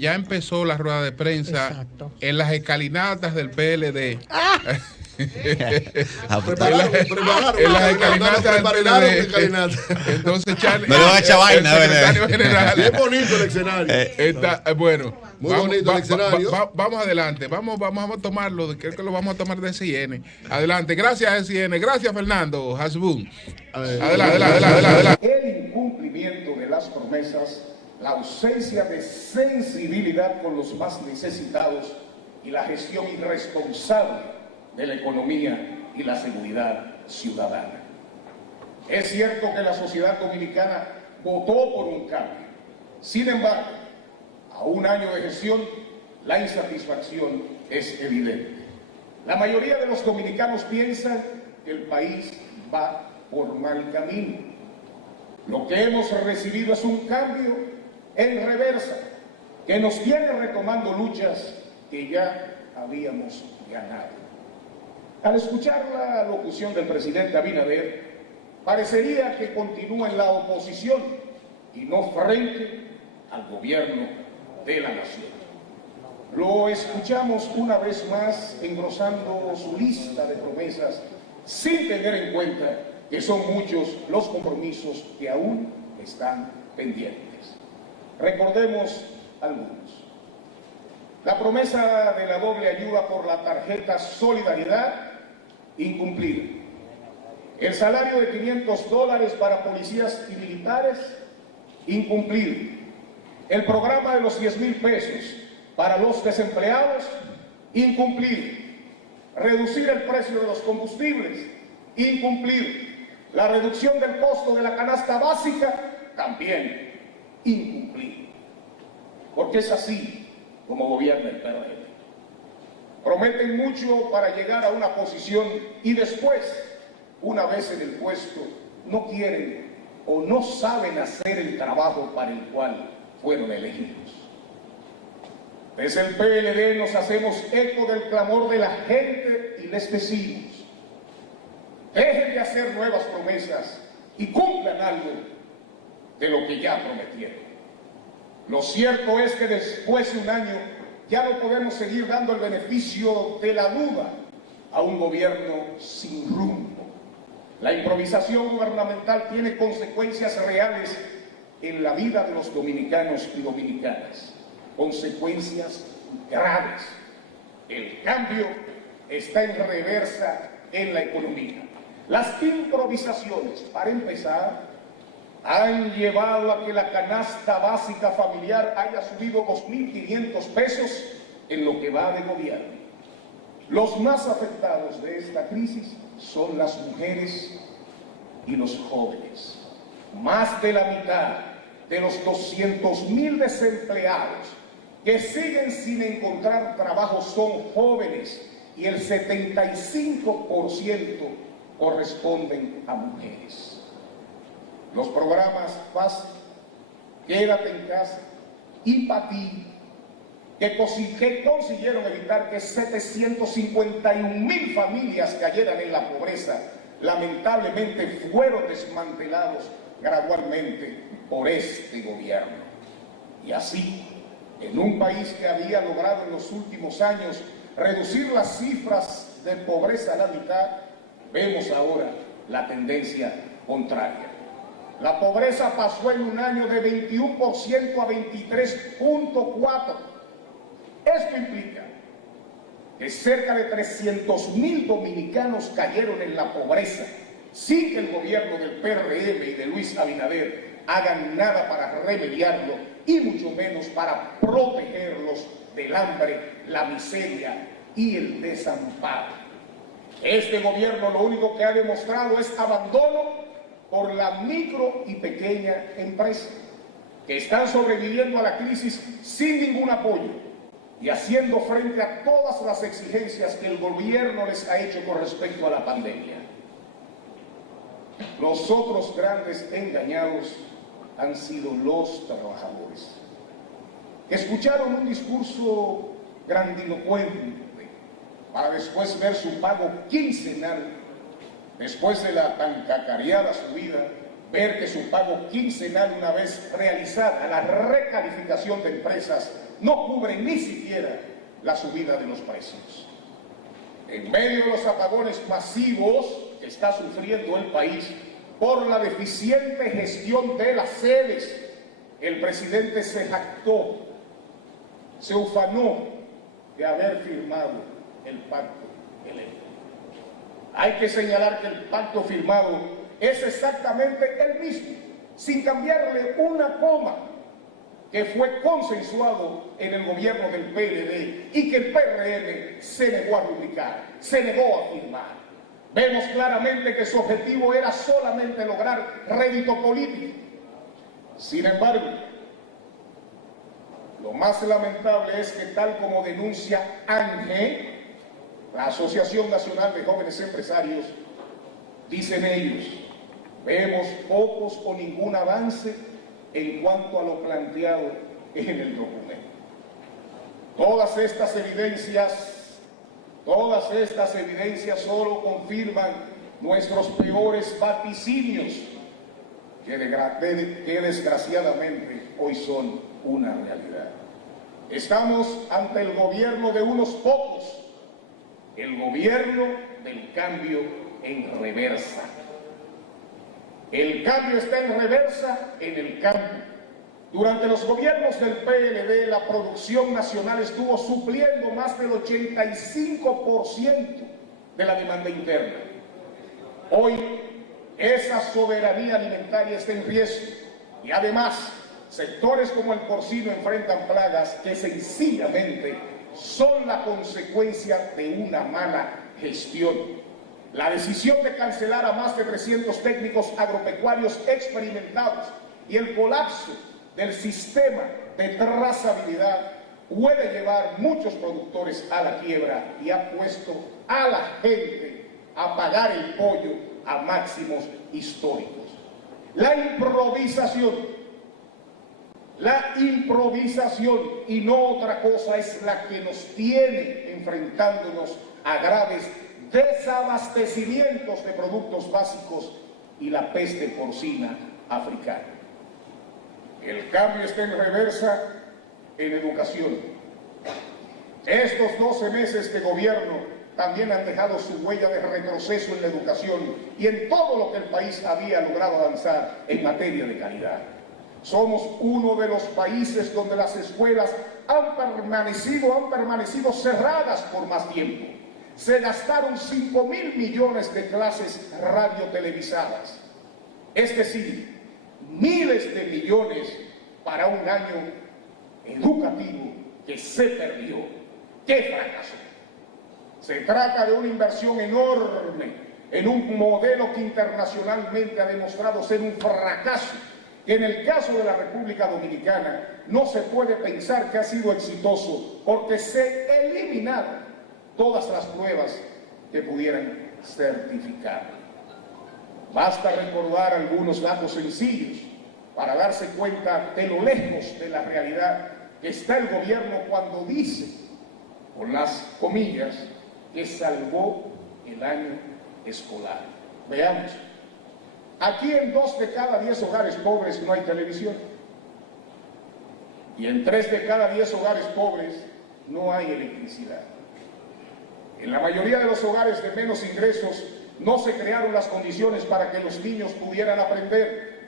Ya empezó la rueda de prensa. Exacto. En las escalinatas del PLD. Prepararon, En las escalinatas del PLD. Entonces, Charlie, No le van a echar vaina, el secretario general. Es bonito el escenario. Está, bueno, Muy bonito el escenario. Vamos adelante, vamos a tomarlo, creo que lo vamos a tomar de SIN. Adelante, gracias SIN, gracias Fernando Hasbun. Adelante. El incumplimiento de las promesas, la ausencia de sensibilidad con los más necesitados y la gestión irresponsable de la economía y la seguridad ciudadana. Es cierto que la sociedad dominicana votó por un cambio. Sin embargo, a un año de gestión, la insatisfacción es evidente. La mayoría de los dominicanos piensan que el país va por mal camino. Lo que hemos recibido es un cambio en reversa, que nos viene retomando luchas que ya habíamos ganado. Al escuchar la locución del presidente Abinader, parecería que continúa en la oposición y no frente al gobierno de la nación. Lo escuchamos una vez más engrosando su lista de promesas sin tener en cuenta que son muchos los compromisos que aún están pendientes. Recordemos algunos. La promesa de la doble ayuda por la tarjeta Solidaridad, incumplida. El salario de $500 para policías y militares, incumplido. El programa de los 10,000 pesos para los desempleados, incumplido. Reducir el precio de los combustibles, incumplido. La reducción del costo de la canasta básica, también incumplido. Porque es así como gobierna el PRD. Prometen mucho para llegar a una posición y después, una vez en el puesto, no quieren o no saben hacer el trabajo para el cual fueron elegidos. Desde el PLD nos hacemos eco del clamor de la gente y les decimos: dejen de hacer nuevas promesas y cumplan algo de lo que ya prometieron. Lo cierto es que después de un año ya no podemos seguir dando el beneficio de la duda a un gobierno sin rumbo. La improvisación gubernamental tiene consecuencias reales en la vida de los dominicanos y dominicanas, consecuencias graves. El cambio está en reversa en la economía. Las improvisaciones, para empezar, han llevado a que la canasta básica familiar haya subido 2.500 pesos en lo que va de gobierno. Los más afectados de esta crisis son las mujeres y los jóvenes. Más de la mitad de los 200,000 desempleados que siguen sin encontrar trabajo son jóvenes y el 75% corresponden a mujeres. Los programas Paz, Quédate en Casa y Pati, que consiguieron evitar que 751,000 familias cayeran en la pobreza, lamentablemente fueron desmantelados gradualmente por este gobierno. Y así, en un país que había logrado en los últimos años reducir las cifras de pobreza a la mitad, vemos ahora la tendencia contraria. La pobreza pasó en un año de 21% a 23.4%. Esto implica que cerca de 300,000 dominicanos cayeron en la pobreza sin que el gobierno del PRM y de Luis Abinader hagan nada para remediarlo y mucho menos para protegerlos del hambre, la miseria y el desamparo. Este gobierno lo único que ha demostrado es abandono por la micro y pequeña empresa, que están sobreviviendo a la crisis sin ningún apoyo y haciendo frente a todas las exigencias que el gobierno les ha hecho con respecto a la pandemia. Los otros grandes engañados han sido los trabajadores, que escucharon un discurso grandilocuente para después ver su pago quincenal. Después de la tan cacareada subida, ver que su pago quincenal, una vez realizada la recalificación de empresas, no cubren ni siquiera la subida de los precios. En medio de los apagones masivos que está sufriendo el país por la deficiente gestión de las sedes, el presidente se jactó, se ufanó de haber firmado el pacto eléctrico. Hay que señalar que el pacto firmado es exactamente el mismo, sin cambiarle una coma, que fue consensuado en el gobierno del PLD y que el PRM se negó a rubricar, se negó a firmar. Vemos claramente que su objetivo era solamente lograr rédito político. Sin embargo, lo más lamentable es que, tal como denuncia ANGE, la Asociación Nacional de Jóvenes Empresarios, dicen ellos, vemos pocos o ningún avance en cuanto a lo planteado en el documento. Todas estas evidencias solo confirman nuestros peores vaticinios, que desgraciadamente hoy son una realidad. Estamos ante el gobierno de unos pocos, el gobierno del cambio en reversa. El cambio está en reversa en el cambio. Durante los gobiernos del PLD, la producción nacional estuvo supliendo más del 85% de la demanda interna. Hoy, esa soberanía alimentaria está en riesgo y además, sectores como el porcino enfrentan plagas que sencillamente son la consecuencia de una mala gestión. La decisión de cancelar a más de 300 técnicos agropecuarios experimentados y el colapso del sistema de trazabilidad puede llevar muchos productores a la quiebra y ha puesto a la gente a pagar el pollo a máximos históricos. La improvisación y no otra cosa es la que nos tiene enfrentándonos a graves desabastecimientos de productos básicos y la peste porcina africana. El cambio está en reversa en educación. Estos 12 meses de gobierno también han dejado su huella de retroceso en la educación y en todo lo que el país había logrado avanzar en materia de calidad. Somos uno de los países donde las escuelas han permanecido cerradas por más tiempo. Se gastaron 5.000 millones de clases radiotelevisadas, es decir, miles de millones para un año educativo que se perdió. ¡Qué fracaso! Se trata de una inversión enorme en un modelo que internacionalmente ha demostrado ser un fracaso, que en el caso de la República Dominicana no se puede pensar que ha sido exitoso porque se eliminaron todas las pruebas que pudieran certificar. Basta recordar algunos datos sencillos para darse cuenta de lo lejos de la realidad que está el gobierno cuando dice, con las comillas, que salvó el año escolar. Veamos. Aquí en 2 de cada 10 hogares pobres no hay televisión. Y en 3 de cada 10 hogares pobres no hay electricidad. En la mayoría de los hogares de menos ingresos no se crearon las condiciones para que los niños pudieran aprender.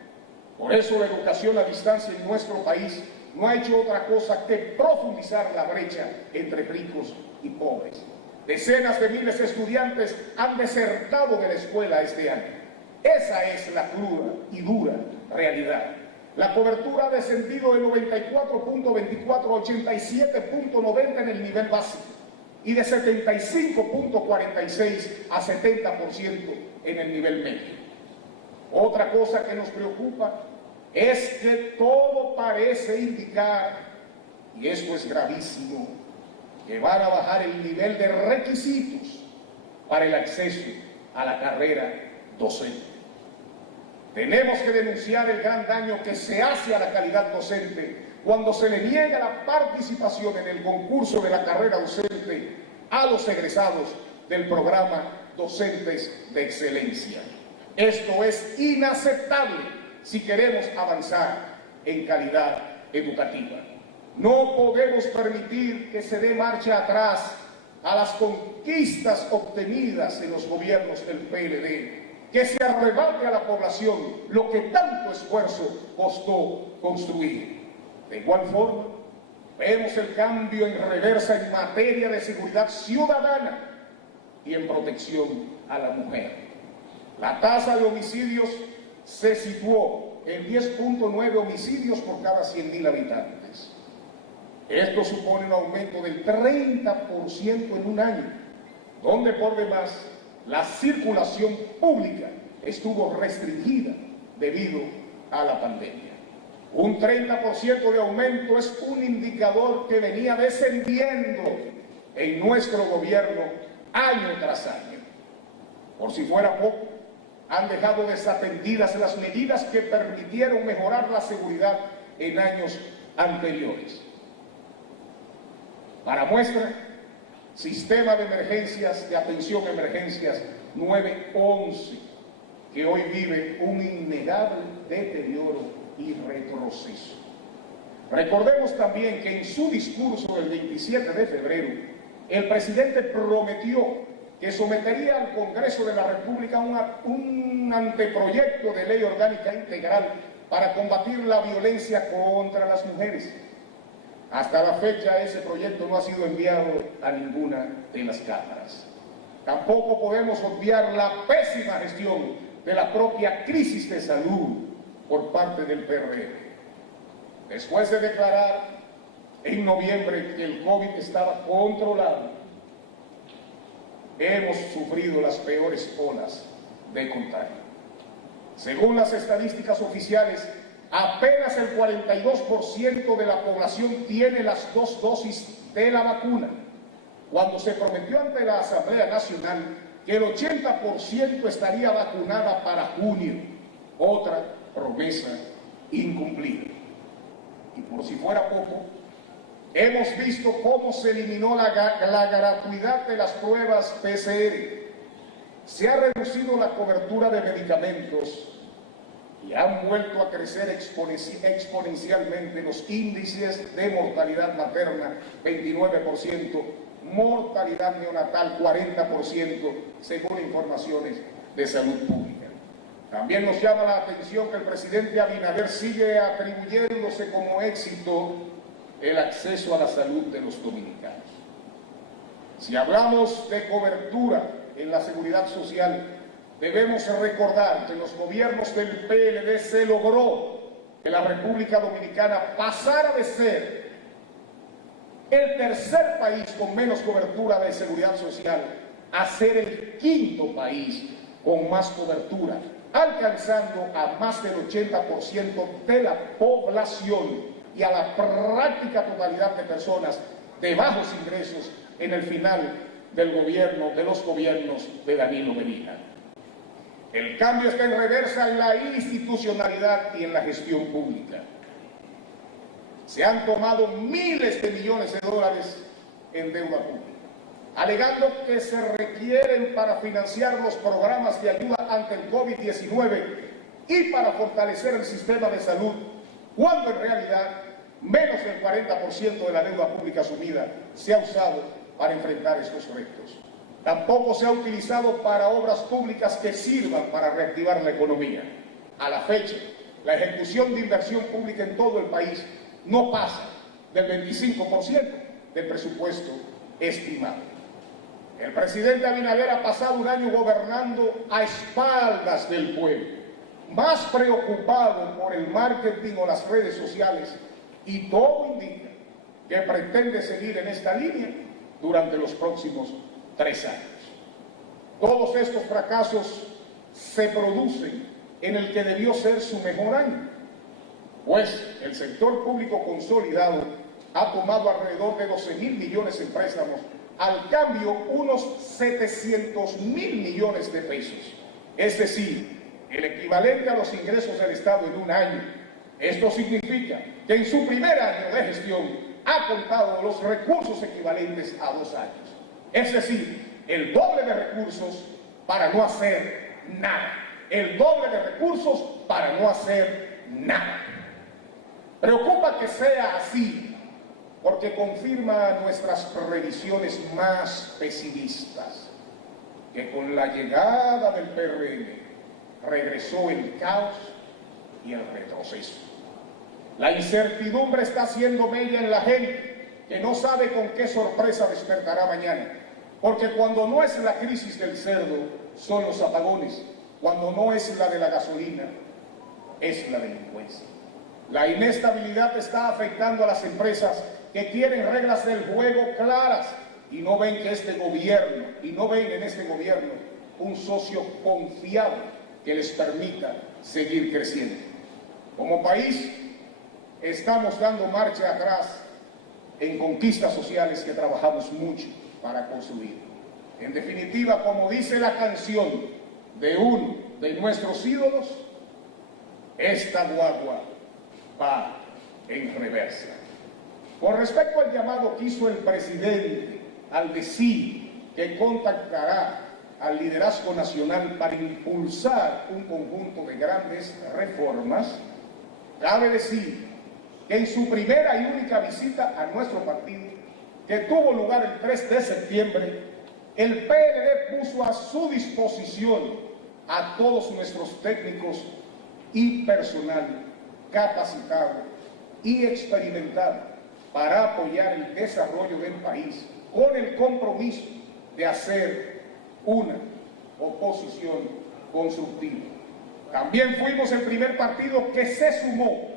Por eso la educación a distancia en nuestro país no ha hecho otra cosa que profundizar la brecha entre ricos y pobres. Decenas de miles de estudiantes han desertado de la escuela este año. Esa es la cruda y dura realidad. La cobertura ha descendido de 94.24 a 87.90 en el nivel básico y de 75.46 a 70% en el nivel medio. Otra cosa que nos preocupa es que todo parece indicar, y esto es gravísimo, que van a bajar el nivel de requisitos para el acceso a la carrera docente. Tenemos que denunciar el gran daño que se hace a la calidad docente cuando se le niega la participación en el concurso de la carrera docente a los egresados del programa Docentes de Excelencia. Esto es inaceptable si queremos avanzar en calidad educativa. No podemos permitir que se dé marcha atrás a las conquistas obtenidas en los gobiernos del PLD, que se arrebate a la población lo que tanto esfuerzo costó construir. De igual forma, vemos el cambio en reversa en materia de seguridad ciudadana y en protección a la mujer. La tasa de homicidios se situó en 10.9 homicidios por cada 100.000 habitantes. Esto supone un aumento del 30% en un año, donde por demás la circulación pública estuvo restringida debido a la pandemia. Un 30% de aumento es un indicador que venía descendiendo en nuestro gobierno año tras año. Por si fuera poco, han dejado desatendidas las medidas que permitieron mejorar la seguridad en años anteriores. Para muestra, sistema de emergencias, de atención a emergencias 911, que hoy vive un innegable deterioro y retroceso. Recordemos también que en su discurso del 27 de febrero, el presidente prometió que sometería al Congreso de la República un anteproyecto de ley orgánica integral para combatir la violencia contra las mujeres. Hasta la fecha ese proyecto no ha sido enviado a ninguna de las cámaras. Tampoco podemos obviar la pésima gestión de la propia crisis de salud por parte del PRD. Después de declarar en noviembre que el COVID estaba controlado, hemos sufrido las peores olas de contagio. Según las estadísticas oficiales, apenas el 42% de la población tiene las 2 dosis de la vacuna, cuando se prometió ante la Asamblea Nacional que el 80% estaría vacunada para junio, otra promesa incumplida. Y por si fuera poco, hemos visto cómo se eliminó la gratuidad de las pruebas PCR, se ha reducido la cobertura de medicamentos y han vuelto a crecer exponencialmente los índices de mortalidad materna, 29%, mortalidad neonatal, 40%, según informaciones de salud pública. También nos llama la atención que el presidente Abinader sigue atribuyéndose como éxito el acceso a la salud de los dominicanos. Si hablamos de cobertura en la seguridad social, debemos recordar que en los gobiernos del PLD se logró que la República Dominicana pasara de ser el tercer país con menos cobertura de seguridad social a ser el quinto país con más cobertura, alcanzando a más del 80% de la población y a la práctica totalidad de personas de bajos ingresos en el final del gobierno, de los gobiernos de Danilo Medina. El cambio está en reversa en la institucionalidad y en la gestión pública. Se han tomado miles de millones de dólares en deuda pública, alegando que se requieren para financiar los programas de ayuda ante el COVID-19 y para fortalecer el sistema de salud, cuando en realidad menos del 40% de la deuda pública asumida se ha usado para enfrentar estos retos. Tampoco se ha utilizado para obras públicas que sirvan para reactivar la economía. A la fecha, la ejecución de inversión pública en todo el país no pasa del 25% del presupuesto estimado. El presidente Abinader ha pasado un año gobernando a espaldas del pueblo, más preocupado por el marketing o las redes sociales, y todo indica que pretende seguir en esta línea durante los próximos 3 años. Todos estos fracasos se producen en el que debió ser su mejor año, pues el sector público consolidado ha tomado alrededor de 12.000 millones en préstamos, al cambio unos 700.000 millones de pesos, es decir, el equivalente a los ingresos del Estado en un año. Esto significa que en su primer año de gestión ha contado los recursos equivalentes a 2 años. Es decir, el doble de recursos para no hacer nada. El doble de recursos para no hacer nada. Preocupa que sea así, porque confirma nuestras previsiones más pesimistas, que con la llegada del PRM regresó el caos y el retroceso. La incertidumbre está haciendo mella en la gente, que no sabe con qué sorpresa despertará mañana, porque cuando no es la crisis del cerdo, son los apagones, cuando no es la de la gasolina, es la delincuencia. La inestabilidad está afectando a las empresas que tienen reglas del juego claras y no ven en este gobierno un socio confiable que les permita seguir creciendo. Como país, estamos dando marcha atrás en conquistas sociales que trabajamos mucho para construir. En definitiva, como dice la canción de uno de nuestros ídolos, esta guagua va en reversa. Con respecto al llamado que hizo el presidente al decir que contactará al liderazgo nacional para impulsar un conjunto de grandes reformas, cabe decir que en su primera y única visita a nuestro partido, que tuvo lugar el 3 de septiembre, el PLD puso a su disposición a todos nuestros técnicos y personal capacitado y experimentado para apoyar el desarrollo del país con el compromiso de hacer una oposición constructiva. También fuimos el primer partido que se sumó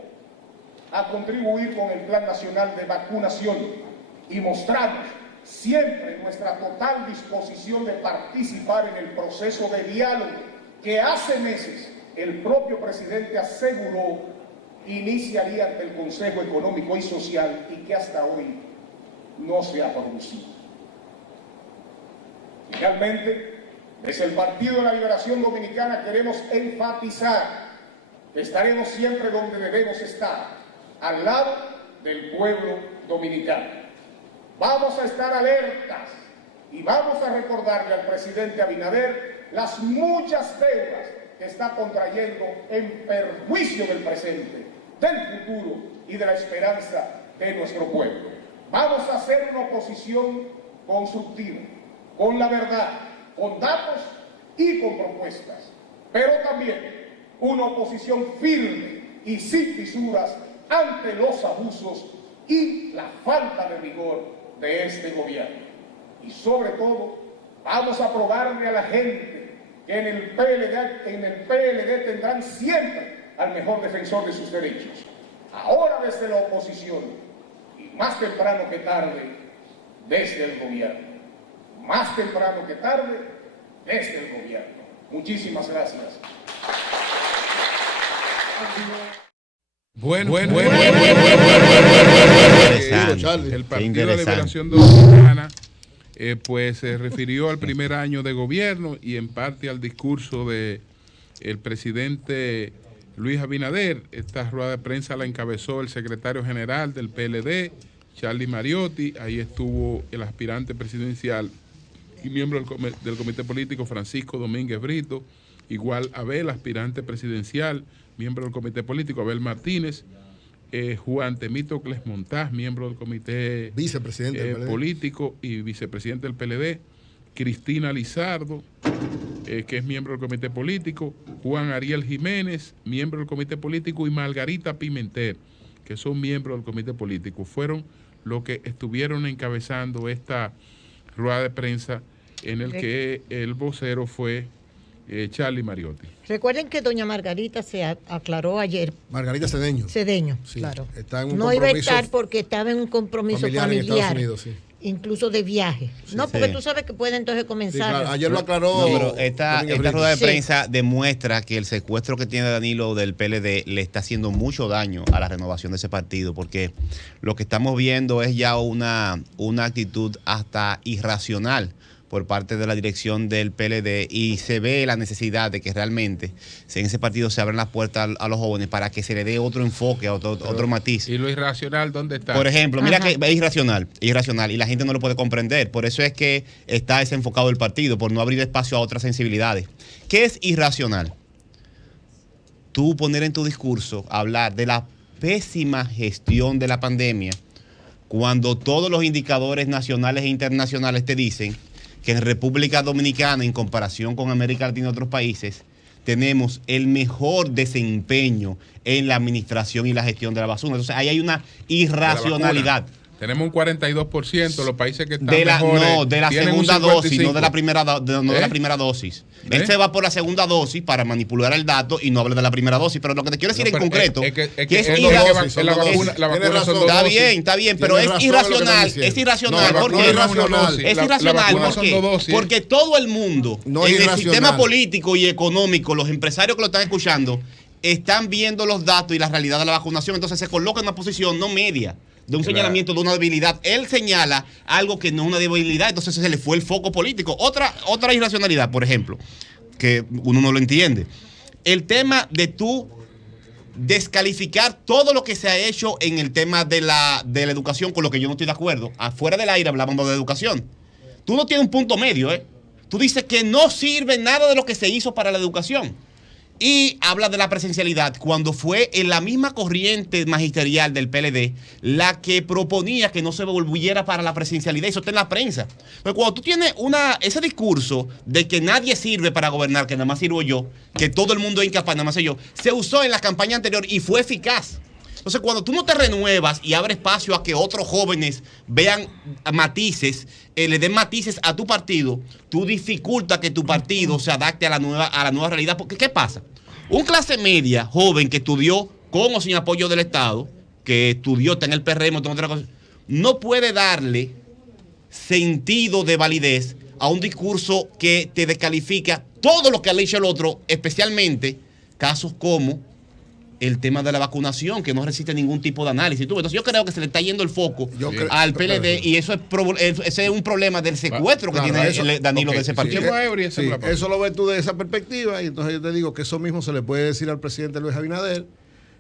a contribuir con el Plan Nacional de Vacunación y mostramos siempre nuestra total disposición de participar en el proceso de diálogo que hace meses el propio presidente aseguró iniciaría ante el Consejo Económico y Social y que hasta hoy no se ha producido. Finalmente, desde el Partido de la Liberación Dominicana queremos enfatizar que estaremos siempre donde debemos estar, al lado del pueblo dominicano. Vamos a estar alertas y vamos a recordarle al presidente Abinader las muchas deudas que está contrayendo en perjuicio del presente, del futuro y de la esperanza de nuestro pueblo. Vamos a hacer una oposición constructiva, con la verdad, con datos y con propuestas, pero también una oposición firme y sin fisuras ante los abusos y la falta de rigor de este gobierno. Y sobre todo, vamos a probarle a la gente que en el PLD tendrán siempre al mejor defensor de sus derechos. Ahora desde la oposición y más temprano que tarde desde el gobierno. Más temprano que tarde desde el gobierno. Muchísimas gracias. Bueno. El Partido de Liberación Dominicana pues se refirió al primer año de gobierno y en parte al discurso de el presidente Luis Abinader. Esta rueda de prensa la encabezó el secretario general del PLD, Charlie Mariotti. Ahí estuvo el aspirante presidencial y miembro del comité político Francisco Domínguez Brito, igual Abel, aspirante presidencial, miembro del comité político Abel Martínez, Juan Temístocles Montaz, miembro del comité vicepresidente político y vicepresidente del PLD, Cristina Lizardo, que es miembro del comité político, Juan Ariel Jiménez, miembro del comité político, y Margarita Pimentel, que son miembros del comité político. Fueron los que estuvieron encabezando esta rueda de prensa en el que el vocero fue Charlie Mariotti. Recuerden que doña Margarita se aclaró ayer. Margarita Cedeño. Sí, claro. Está en un no iba a estar porque estaba en un compromiso familiar en Estados Unidos, sí. Incluso de viaje. Sí, no, porque tú sabes que puede entonces comenzar. Sí, claro. Ayer lo aclaró. No, pero esta rueda de prensa demuestra que el secuestro que tiene Danilo del PLD le está haciendo mucho daño a la renovación de ese partido, porque lo que estamos viendo es ya una actitud hasta irracional por parte de la dirección del PLD, y se ve la necesidad de que realmente en ese partido se abran las puertas a los jóvenes para que se le dé otro enfoque, otro matiz. ¿Y lo irracional dónde está? Por ejemplo, mira que es irracional y la gente no lo puede comprender. Por eso es que está desenfocado el partido, por no abrir espacio a otras sensibilidades. ¿Qué es irracional? Tú poner en tu discurso, hablar de la pésima gestión de la pandemia, cuando todos los indicadores nacionales e internacionales te dicen que en República Dominicana, en comparación con América Latina y otros países, tenemos el mejor desempeño en la administración y la gestión de la basura? Entonces, ahí hay una irracionalidad. Tenemos un 42%, los países que están no, de la segunda dosis, no de la primera, de la primera dosis. Él se va por la segunda dosis para manipular el dato y no habla de la primera dosis. Pero lo que te quiero decir en concreto la vacuna son dos dosis. Está bien, pero es irracional. Es irracional. Porque todo el mundo, en el sistema político y económico, los empresarios que lo están escuchando, están viendo los datos y la realidad de la vacunación. Entonces se coloca en una posición no media, de un señalamiento de una debilidad. Él señala algo que no es una debilidad, entonces se le fue el foco político. Otra irracionalidad, por ejemplo, que uno no lo entiende. El tema de tú descalificar todo lo que se ha hecho en el tema de la educación, con lo que yo no estoy de acuerdo. Afuera del aire hablábamos de educación. Tú no tienes un punto medio, ¿eh? Tú dices que no sirve nada de lo que se hizo para la educación. Y habla de la presencialidad, cuando fue en la misma corriente magisterial del PLD la que proponía que no se volviera para la presencialidad, y eso está en la prensa. Pero cuando tú tienes ese discurso de que nadie sirve para gobernar, que nada más sirvo yo, que todo el mundo es incapaz, nada más soy yo, se usó en la campaña anterior y fue eficaz. Entonces, cuando tú no te renuevas y abres espacio a que otros jóvenes vean matices, le den matices a tu partido, tú dificultas que tu partido se adapte a la nueva realidad. Porque, ¿qué pasa? Un clase media joven que estudió con o sin apoyo del Estado, que estudió, está en el PRM, está en otra cosa, no puede darle sentido de validez a un discurso que te descalifica todo lo que ha dicho el otro, especialmente casos como el tema de la vacunación, que no resiste ningún tipo de análisis. Entonces yo creo que se le está yendo el foco al PLD, y ese es un problema del secuestro que tiene Danilo de ese partido. Eso lo ves tú de esa perspectiva, y entonces yo te digo que eso mismo se le puede decir al presidente Luis Abinader,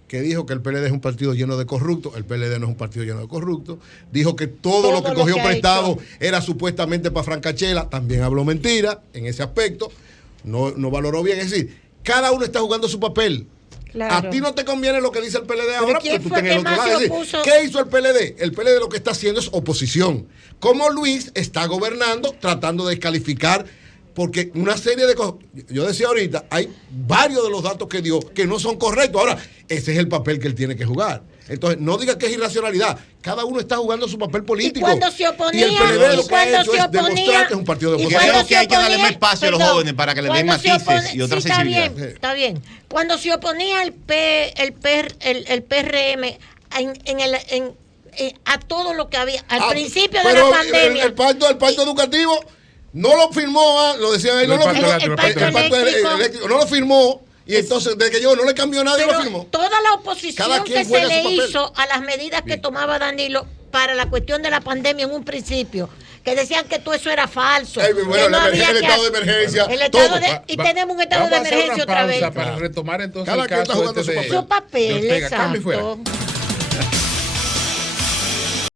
que dijo que el PLD es un partido lleno de corruptos. El PLD no es un partido lleno de corruptos. Dijo que todo lo que cogió prestado era supuestamente para Francachela. También habló mentira en ese aspecto. No valoró bien. Es decir, cada uno está jugando su papel. Claro. A ti no te conviene lo que dice el PLD ahora, porque tú tenés el otro lado. ¿Qué hizo el PLD? El PLD lo que está haciendo es oposición. Como Luis está gobernando, tratando de descalificar, porque una serie de cosas, yo decía ahorita, hay varios de los datos que dio que no son correctos. Ahora, ese es el papel que él tiene que jugar. Entonces, no digas que es irracionalidad. Cada uno está jugando su papel político. Y cuando se oponía, y el PLD lo que ha hecho es demostrar que es un partido de oposición. Creo que hay que darle más espacio a los jóvenes para que le den matices y otras sensibilidades. Está bien. Cuando se oponía el PRM a todo lo que había al principio de la pandemia. El pacto educativo no lo firmó, lo decían ahí, el pacto eléctrico no lo firmó. Y entonces, desde que yo no le cambió nadie, lo firmó. Toda la oposición que se le hizo a las medidas que tomaba Danilo para la cuestión de la pandemia en un principio, que decían que todo eso era falso. Bueno, el estado de emergencia. Y tenemos un estado de emergencia otra vez. Para retomar entonces cada el caso está jugando su papel, exacto.